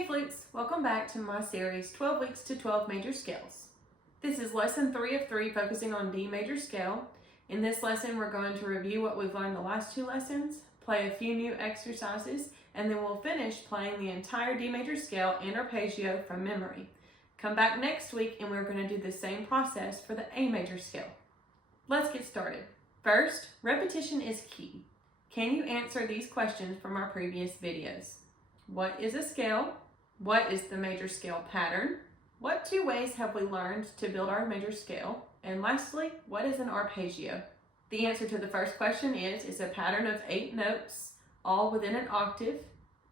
Hey Flutes, welcome back to my series 12 Weeks to 12 Major Scales. This is lesson 3 of 3 focusing on D major scale. In this lesson we're going to review what we've learned the last 2 lessons, play a few new exercises, and then we'll finish playing the entire D major scale and arpeggio from memory. Come back next week and we're going to do the same process for the A major scale. Let's get started. First, repetition is key. Can you answer these questions from our previous videos? What is a scale? What is the major scale pattern? What 2 ways have we learned to build our major scale? And lastly, what is an arpeggio? The answer to the first question is it's a pattern of 8 notes, all within an octave.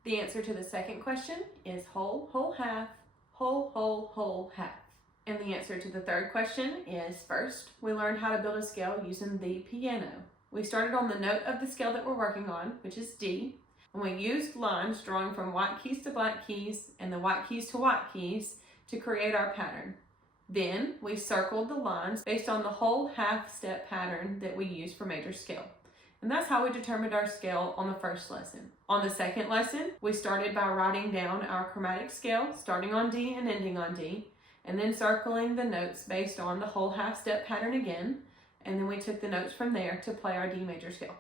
The answer to the second question is whole, whole, half, whole, whole, whole, half. And the answer to the third question is first, we learned how to build a scale using the piano. We started on the note of the scale that we're working on, which is D. And we used lines drawing from white keys to black keys and the white keys to white keys to create our pattern. Then we circled the lines based on the whole half step pattern that we use for major scale. And that's how we determined our scale on the first lesson. On the second lesson, we started by writing down our chromatic scale, starting on D and ending on D, and then circling the notes based on the whole half step pattern again. And then we took the notes from there to play our D major scale.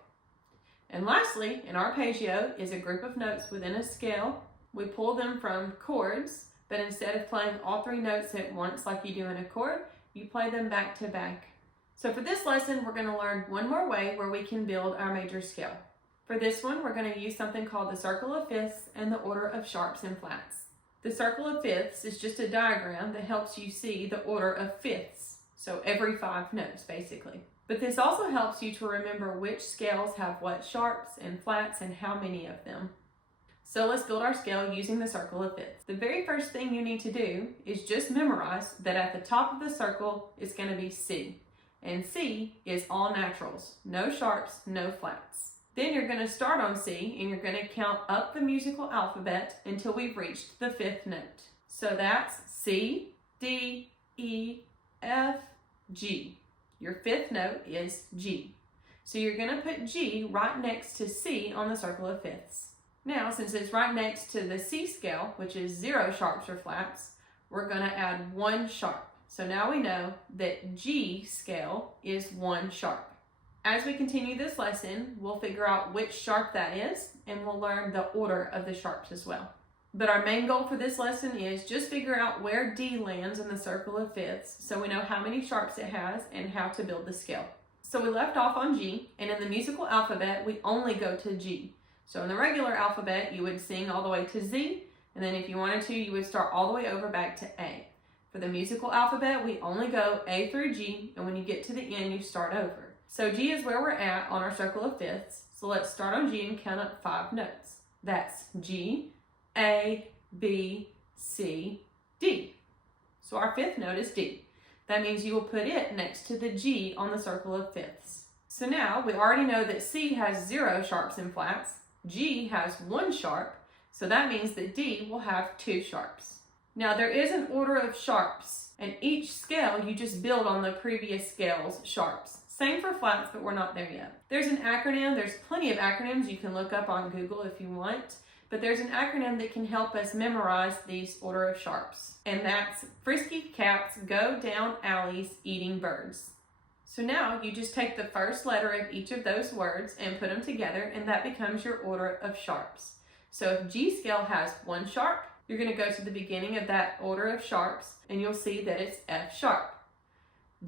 And lastly, an arpeggio is a group of notes within a scale. We pull them from chords, but instead of playing all 3 notes at once like you do in a chord, you play them back to back. So for this lesson, we're going to learn one more way where we can build our major scale. For this one, we're going to use something called the circle of fifths and the order of sharps and flats. The circle of fifths is just a diagram that helps you see the order of fifths, so every 5 notes basically. But this also helps you to remember which scales have what sharps and flats and how many of them. So let's build our scale using the circle of fifths. The very first thing you need to do is just memorize that at the top of the circle is going to be C. And C is all naturals, no sharps, no flats. Then you're going to start on C and you're going to count up the musical alphabet until we've reached the 5th note. So that's C, D, E, F, G. Your 5th note is G. So you're going to put G right next to C on the circle of fifths. Now, since it's right next to the C scale, which is 0 sharps or flats, we're going to add 1 sharp. So now we know that G scale is 1 sharp. As we continue this lesson, we'll figure out which sharp that is, and we'll learn the order of the sharps as well. But our main goal for this lesson is just figure out where D lands in the circle of fifths so we know how many sharps it has and how to build the scale. So we left off on G, and in the musical alphabet, we only go to G. So in the regular alphabet, you would sing all the way to Z, and then if you wanted to, you would start all the way over back to A. For the musical alphabet, we only go A through G, and when you get to the end, you start over. So G is where we're at on our circle of fifths, so let's start on G and count up 5 notes. That's G, A, B, C, D. So our 5th note is D. That means you will put it next to the G on the circle of fifths. So now we already know that C has 0 sharps and flats. G has 1 sharp. So that means that D will have 2 sharps. Now there is an order of sharps, and each scale you just build on the previous scale's sharps. Same for flats, but we're not there yet. There's an acronym. There's plenty of acronyms you can look up on Google if you want. But there's an acronym that can help us memorize these order of sharps. And that's frisky cats go down alleys eating birds. So now you just take the first letter of each of those words and put them together, and that becomes your order of sharps. So if G scale has 1 sharp, you're going to go to the beginning of that order of sharps and you'll see that it's F sharp.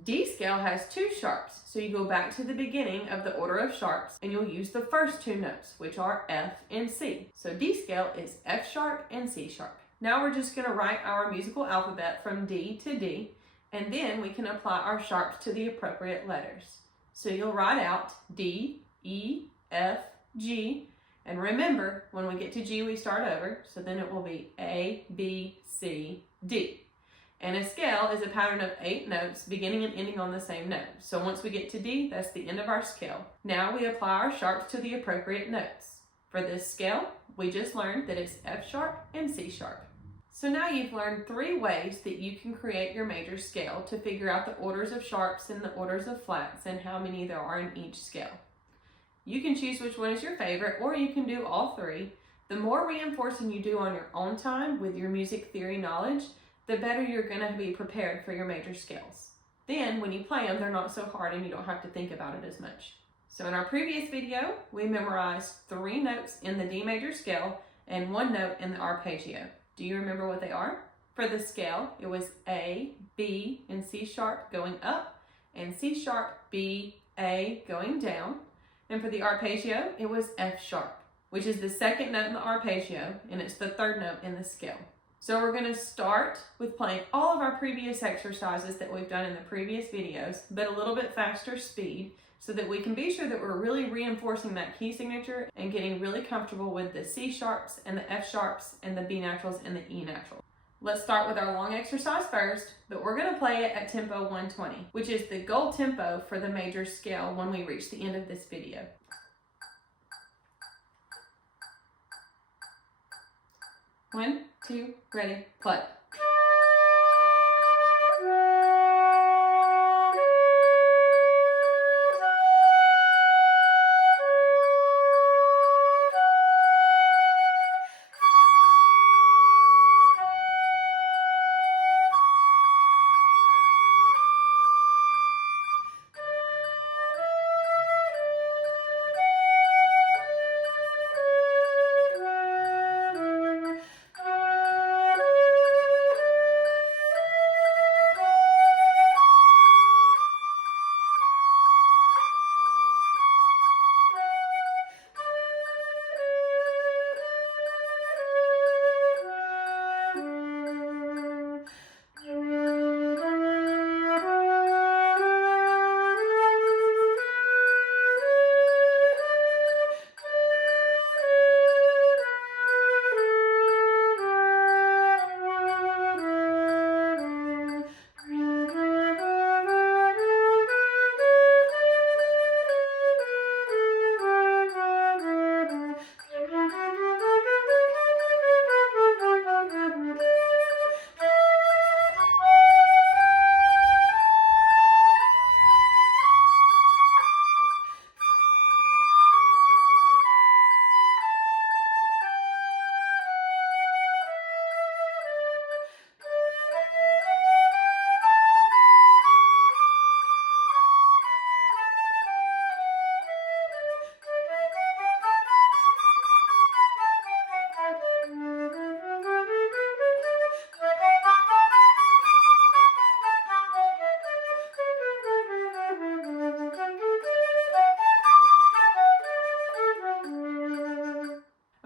D scale has 2 sharps, so you go back to the beginning of the order of sharps and you'll use the first 2 notes, which are F and C. So D scale is F sharp and C sharp. Now we're just going to write our musical alphabet from D to D, and then we can apply our sharps to the appropriate letters. So you'll write out D, E, F, G, and remember, when we get to G, we start over, so then it will be A, B, C, D. And a scale is a pattern of 8 notes beginning and ending on the same note. So once we get to D, that's the end of our scale. Now we apply our sharps to the appropriate notes. For this scale, we just learned that it's F sharp and C sharp. So now you've learned 3 ways that you can create your major scale to figure out the orders of sharps and the orders of flats and how many there are in each scale. You can choose which one is your favorite, or you can do all 3. The more reinforcing you do on your own time with your music theory knowledge, the better you're going to be prepared for your major scales. Then, when you play them, they're not so hard and you don't have to think about it as much. So in our previous video, we memorized 3 notes in the D major scale and 1 note in the arpeggio. Do you remember what they are? For the scale, it was A, B, and C sharp going up, and C sharp, B, A going down. And for the arpeggio, it was F sharp, which is the 2nd note in the arpeggio, and it's the 3rd note in the scale. So we're going to start with playing all of our previous exercises that we've done in the previous videos, but a little bit faster speed, so that we can be sure that we're really reinforcing that key signature and getting really comfortable with the C sharps and the F sharps and the B naturals and the E naturals. Let's start with our long exercise first, but we're going to play it at tempo 120, which is the goal tempo for the major scale when we reach the end of this video. 1, 2, ready, play.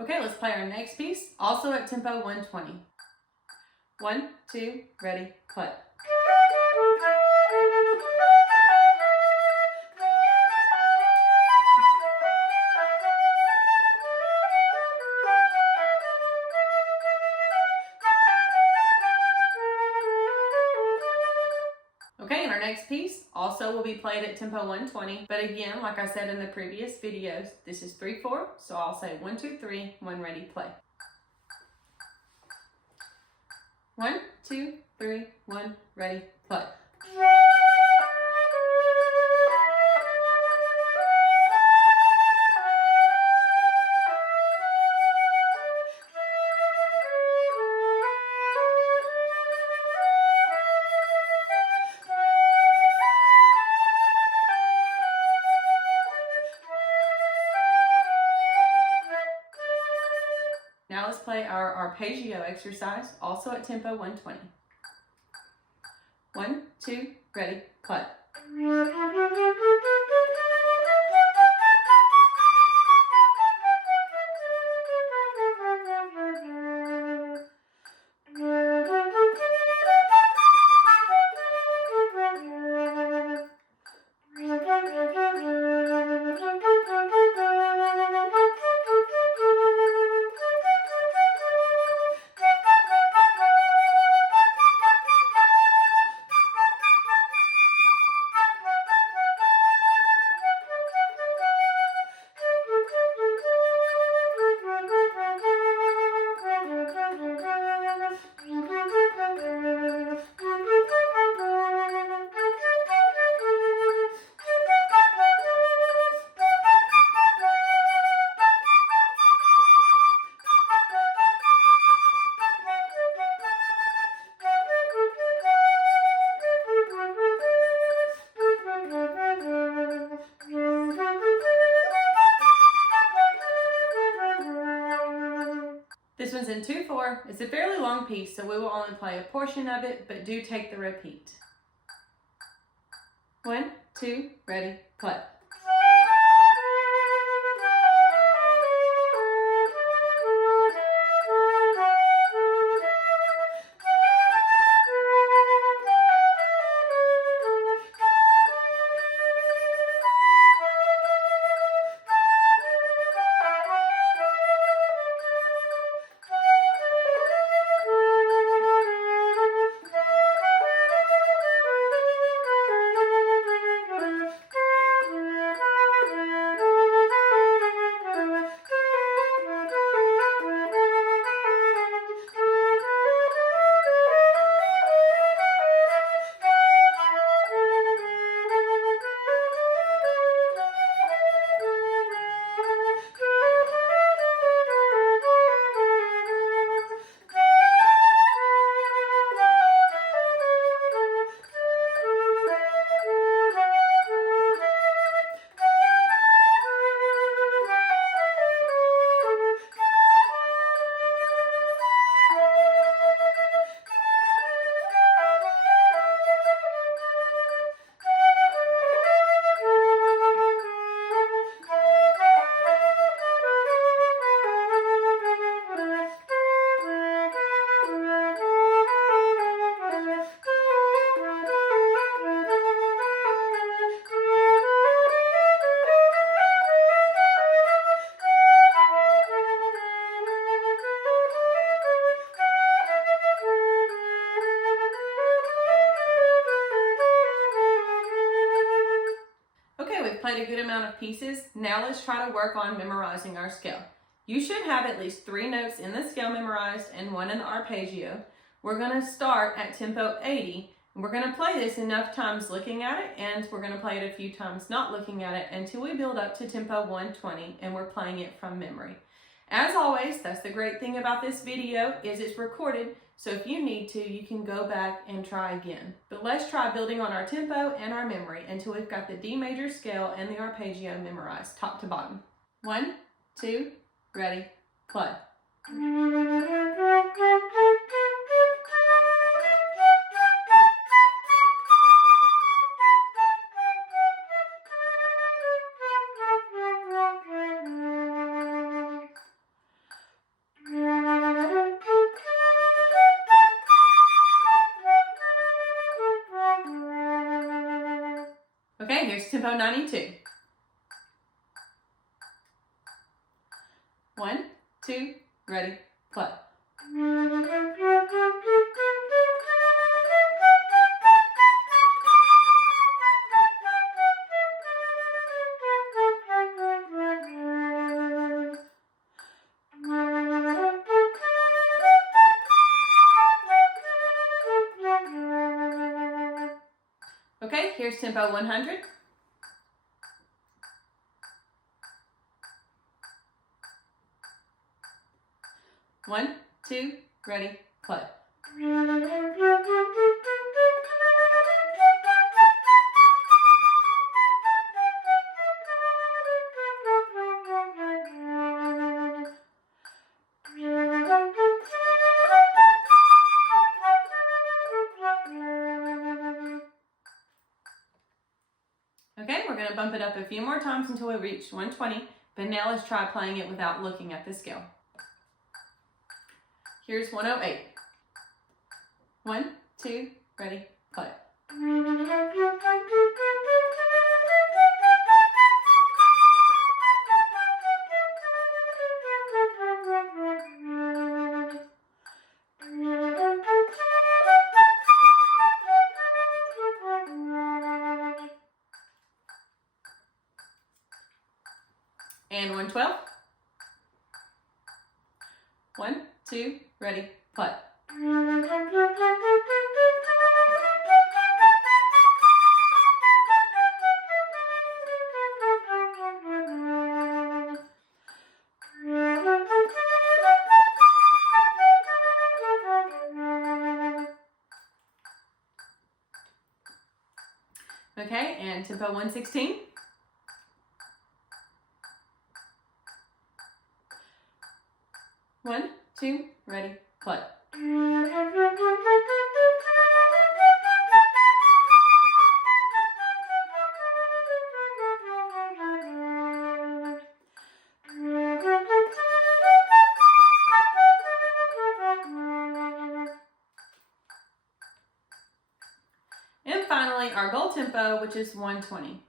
Okay, let's play our next piece, also at tempo 120. 1, 2, ready, play. Okay, and our next piece also will be played at tempo 120, but again, like I said in the previous videos, this is 3/4, so I'll say 1, 2, 3, 1, ready, play. 1, 2, 3, 1, ready, play. Now let's play our arpeggio exercise, also at tempo 120. 1, 2, ready, play. before, it's a fairly long piece, so we will only play a portion of it, but do take the repeat. 1, 2, ready, play. Played a good amount of pieces. Now let's try to work on memorizing our scale. You should have at least 3 notes in the scale memorized and 1 in the arpeggio. We're going to start at tempo 80. And we're going to play this enough times looking at it, and we're going to play it a few times not looking at it until we build up to tempo 120 and we're playing it from memory. As always, that's the great thing about this video is it's recorded, so if you need to, you can go back and try again. But let's try building on our tempo and our memory until we've got the D major scale and the arpeggio memorized, top to bottom. 1, 2, ready, play. Okay, here's tempo 92. 1, 2, ready, play. Okay, here's tempo 100. 1, 2, ready, play. Okay, we're going to bump it up a few more times until we reach 120, but now let's try playing it without looking at the scale. Here's 108. 1, 2, ready, play. And 112. 1, 2, ready, play. Okay, and tempo 116. 1, 2, ready, play. And finally, our goal tempo, which is 120.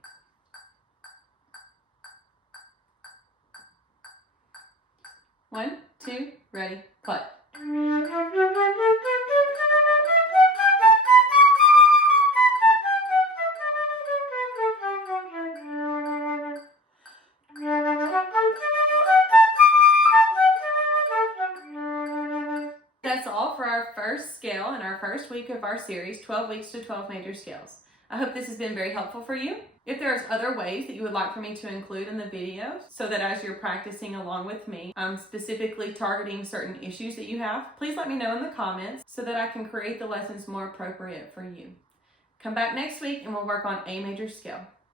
One, two, ready, play. That's all for our first scale in our first week of our series, 12 weeks to 12 major scales. I hope this has been very helpful for you. If there's other ways that you would like for me to include in the videos, so that as you're practicing along with me, I'm specifically targeting certain issues that you have, please let me know in the comments so that I can create the lessons more appropriate for you. Come back next week and we'll work on A major scale.